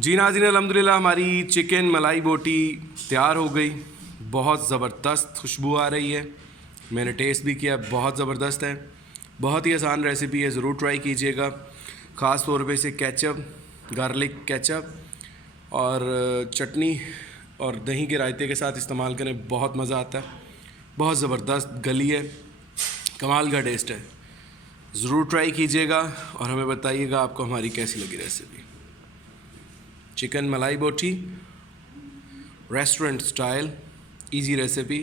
जी नाज़रीन, अल्हम्दुलिल्लाह हमारी चिकन मलाई बोटी तैयार हो गई। बहुत ज़बरदस्त खुशबू आ रही है। मैंने टेस्ट भी किया, बहुत ज़बरदस्त है। बहुत ही आसान रेसिपी है, ज़रूर ट्राई कीजिएगा। ख़ास तौर पे इसे केचप, गार्लिक केचप और चटनी और दही के रायते के साथ इस्तेमाल करें, बहुत मज़ा आता है। बहुत ज़बरदस्त गली है, कमाल का टेस्ट है। ज़रूर ट्राई कीजिएगा और हमें बताइएगा आपको हमारी कैसी लगी recipe. Chicken malai boti restaurant style, easy recipe,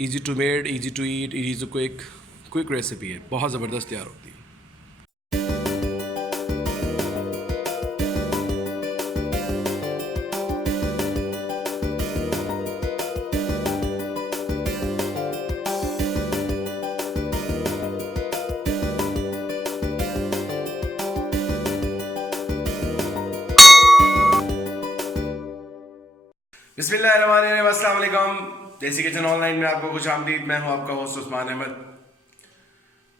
easy to made, easy to eat, easy to quick recipe है। बहुत ज़बरदस्त तैयार होती है। बिस्मिल्लाहिर्रहमानिर्रहीम, अस्सलाम वालेकुम। देसी किचन ऑनलाइन में आपको खुश आमदीद। मैं हूं आपका होस्ट उस्मान अहमद।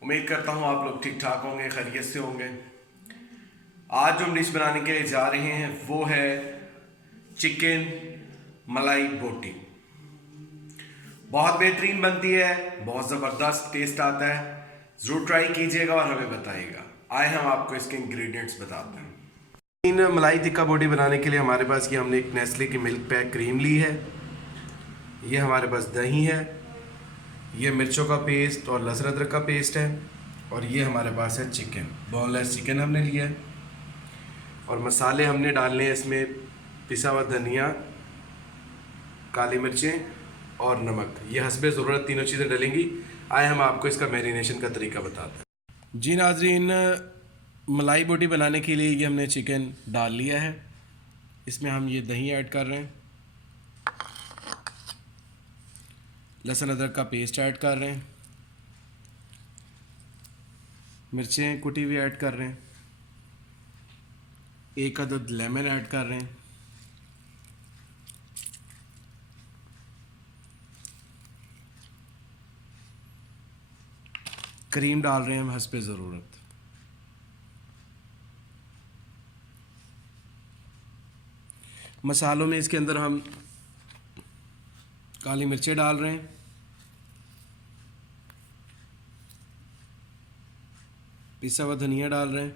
उम्मीद करता हूं आप लोग ठीक ठाक होंगे, खैरियत से होंगे। आज जो हम डिश बनाने के लिए जा रहे हैं वो है चिकन मलाई बोटी। बहुत बेहतरीन बनती है, बहुत ज़बरदस्त टेस्ट आता है। ज़रूर ट्राई कीजिएगा और हमें बताइएगा। आए हम आपको इसके इंग्रेडिएंट्स बताते हैं। मलाई टिक्का बोटी बनाने के लिए हमारे पास ये हमने एक नेस्ले की मिल्क पैक क्रीम ली है। ये हमारे पास दही है, ये मिर्चों का पेस्ट और लहसुन अदरक का पेस्ट है, और ये हमारे पास है चिकन, बोनलेस चिकन हमने लिया है। और मसाले हमने डालने हैं इसमें पिसा हुआ धनिया, काली मिर्चें और नमक। ये हस्बे ज़रूरत तीनों चीज़ें डलेंगी। आए हम आपको इसका मैरिनेशन का तरीका बताते हैं। जी नाज़रीन, मलाई बोटी बनाने के लिए ये हमने चिकन डाल लिया है। इसमें हम ये दही ऐड कर रहे हैं, लहसुन अदरक का पेस्ट ऐड कर रहे हैं, मिर्चें कुटी हुई ऐड कर रहे हैं, एक अदद लेमन ऐड कर रहे हैं, क्रीम डाल रहे हैं हम हस्बे ज़रूरत। मसालों में इसके अंदर हम काली मिर्चें डाल रहे हैं, पिसा हुआ धनिया डाल रहे हैं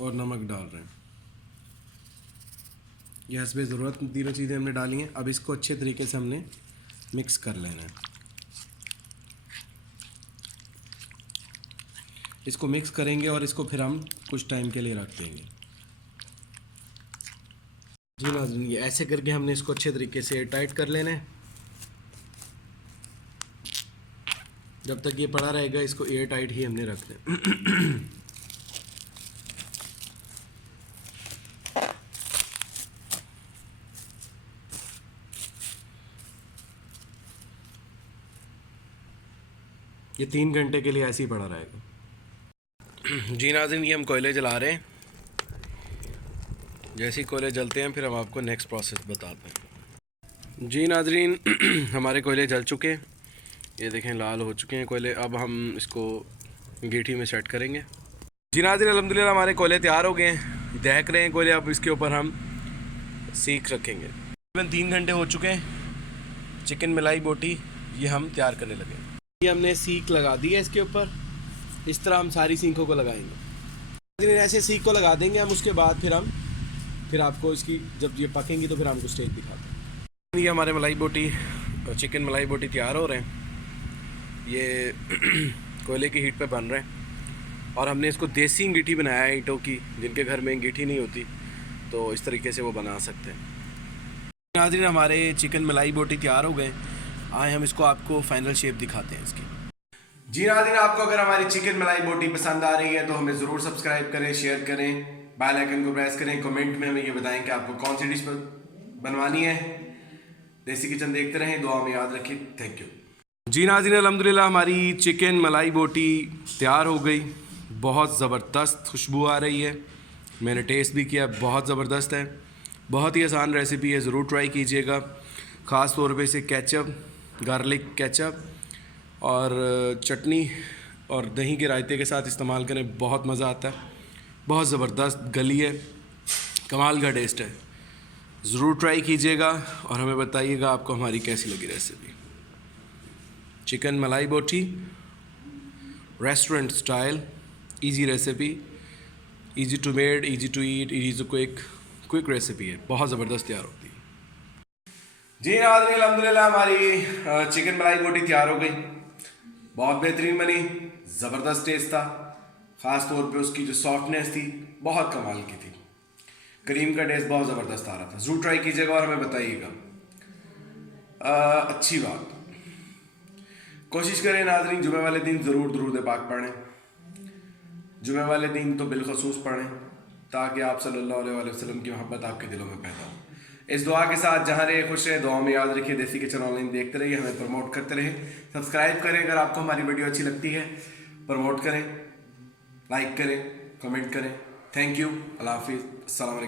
और नमक डाल रहे हैं। ये हस्बे ज़रूरत तीनों चीज़ें हमने डाली हैं। अब इसको अच्छे तरीके से हमने मिक्स कर लेना है। इसको मिक्स करेंगे और इसको फिर हम कुछ टाइम के लिए रख देंगे। जी नाज़रीन, ये ऐसे करके हमने इसको अच्छे तरीके से एयर टाइट कर लेना है। जब तक ये पड़ा रहेगा इसको एयर टाइट ही हमने रखना है। ये 3 घंटे के लिए ऐसे ही पड़ा रहेगा। जी नाज़रीन, ये हम कोयले जला रहे हैं। जैसे ही कोयले जलते हैं फिर हम आपको नेक्स्ट प्रोसेस बताते हैं। जी नाज़रीन, हमारे कोयले जल चुके हैं, ये देखें लाल हो चुके हैं कोयले। अब हम इसको अंगीठी में सेट करेंगे। जी नाज़रीन, अल्हम्दुलिल्लाह हमारे कोयले तैयार हो गए हैं, दहक रहे हैं कोयले। अब इसके ऊपर हम सीख रखेंगे। तकरीबन 3 घंटे हो चुके हैं। चिकन मलाई बोटी ये हम तैयार करने लगे। ये हमने सीख लगा दी है इसके ऊपर। इस तरह हम सारी सीखों को लगाएंगे। ऐसे सीख को लगा देंगे हम। उसके बाद फिर आपको इसकी जब ये पकेंगी तो फिर हमको स्टेज दिखाते हैं। ये हमारे मलाई बोटी, चिकन मलाई बोटी तैयार हो रहे हैं। ये कोयले की हीट पे बन रहे हैं और हमने इसको देसी अंगीठी बनाया है, ईंटों की। जिनके घर में अंगीठी नहीं होती तो इस तरीके से वो बना सकते हैं। नाज़रीन, हमारे चिकन मलाई बोटी तैयार हो गए। आए हम इसको आपको फाइनल शेप दिखाते हैं इसकी। जी नाज़रीन, आपको अगर हमारी चिकन मलाई बोटी पसंद आ रही है तो हमें ज़रूर सब्सक्राइब करें, शेयर करें, बेल आइकन को प्रेस करें। कमेंट में हमें ये बताएं कि आपको कौन सी डिश बनवानी है। देसी किचन देखते रहें, दुआ में याद रखिए। Thank you. जी नाज़रीन, अल्हम्दुलिल्लाह हमारी चिकन मलाई बोटी तैयार हो गई। बहुत ज़बरदस्त खुशबू आ रही है। मैंने टेस्ट भी किया, बहुत ज़बरदस्त है। बहुत ही आसान रेसिपी है, ज़रूर ट्राई कीजिएगा। ख़ास तौर पे इसे केचप, गार्लिक केचप और चटनी और दही के रायते के साथ इस्तेमाल करें, बहुत मज़ा आता है। बहुत ज़बरदस्त गली है, कमाल का टेस्ट है। ज़रूर ट्राई कीजिएगा और हमें बताइएगा आपको हमारी कैसी लगी recipe. Chicken malai boti restaurant style, easy recipe, easy to made, easy to eat, easy to quick recipe है, बहुत ज़बरदस्त तैयार होती है। जी नाज़रीन, अल्हम्दुलिल्लाह हमारी चिकन मलाई बोटी तैयार हो गई। बहुत बेहतरीन बनी, ज़बरदस्त टेस्ट था। ख़ास तौर पे उसकी जो सॉफ्टनेस थी बहुत कमाल की थी। करीम का टेस्ट बहुत ज़बरदस्त आ रहा था। ज़रूर ट्राई कीजिएगा और हमें बताइएगा। अच्छी बात, कोशिश करें नाज़रीन जुमे वाले दिन ज़रूर दुरूद पाक पढ़ें। जुमे वाले दिन तो बिलखसूस पढ़ें ताकि आप सल्लल्लाहु अलैहि वसल्लम की मोहब्बत आपके दिलों में पैदा हो। इस दुआ के साथ जहाँ रहे खुश रहे, दुआ में याद रखिए। देसी किचन ऑनलाइन देखते रहिए, हमें प्रमोट करते रहें। सब्सक्राइब करें अगर आपको हमारी वीडियो अच्छी लगती है, प्रमोट करें, लाइक करें, कमेंट करें। थैंक यू, अल्लाह हाफिज़, अस्सलाम वालेकुम।